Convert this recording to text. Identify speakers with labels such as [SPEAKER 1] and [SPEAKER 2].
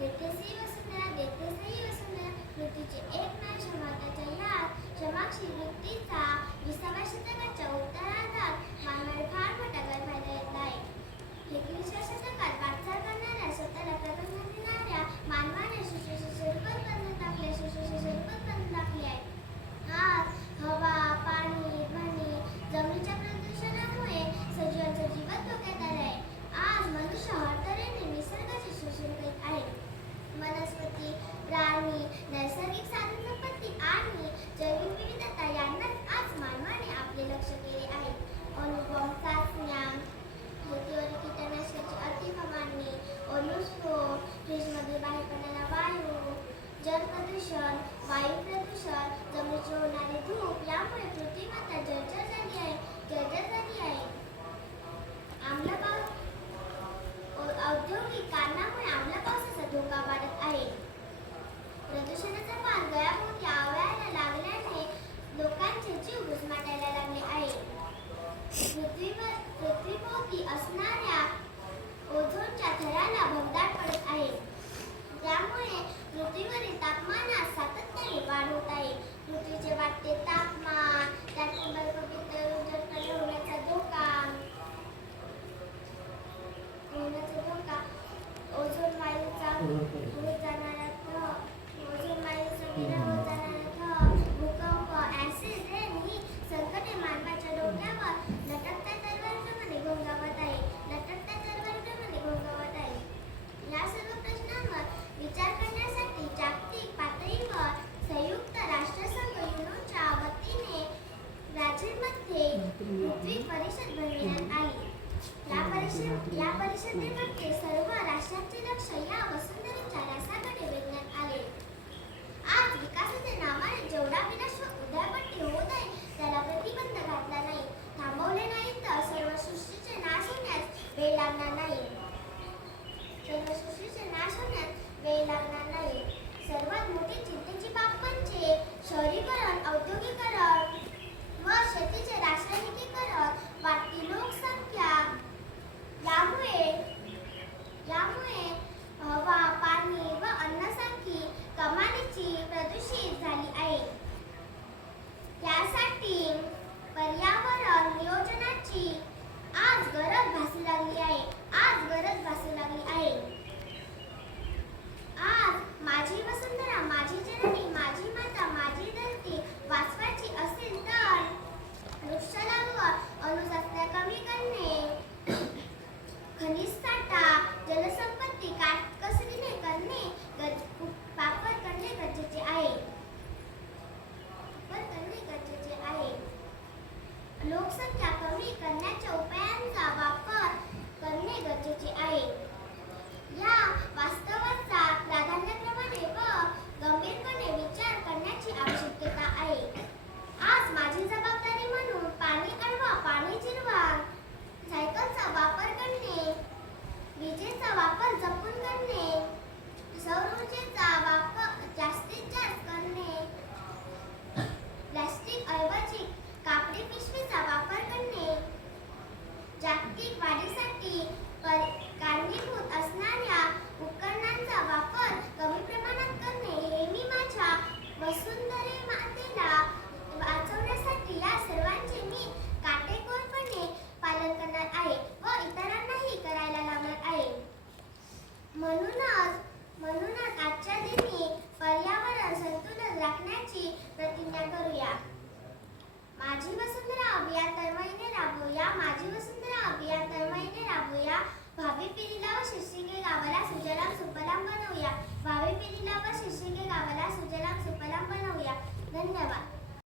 [SPEAKER 1] Let us see what's in प्रदूषण वायू प्रदूषण जमिनीची होणारी धूप यामुळे पृथ्वी माता जर्जर झाली आहे जर्जर झाली आहे. आम्ल पाऊस औद्योगिक कारणामुळे आम्ल पावसाचा धोका वाढत आहे. प्रदूषणाचा पान गळ्याभोवती आवळायला लागल्याने लोकांचे जीव घुसमाटायला लागले आहे. पृथ्वी पृथ्वीवरील तापमानात सातत्याने वाढ होत आहे. पृथ्वीचे वाढते तापमान त्यातून बर्फ पितळ होण्याचा धोका पृथ्वी परिषद आली या परिषद या परिषदेमध्ये सर्व राष्ट्रांचे लक्ष या वेधण्यात आले आज विकासाच्या नावाने जेवढा विनाश व उधळपट्टी त्याला प्रतिबंध घातला नाही थांबवले नाही तर सर्व सृष्टीचे नाश होण्यास वेळ लागणार नाही सर्व सृष्टीचे नाश होण्यास वेळ लागणार नाही. सर्वात मोठी चिंतेची बाब म्हणजे शहरीकरण औद्योगिक लोकसंख्या कमी करण्याच्या उपायांचा वापर करणे गरजेचे आहे. माझी वसुंधरा अभियान महिने राबूया माझी वसुंधरा अभियान महिने राबूया भावी पिढीला व शिक्षिके गावाला सुजलाम सुपलाम बनवूया. भावी पिढीला व शिक्षिके गावाला सुजलाम सुपलाम बनवूया. धन्यवाद.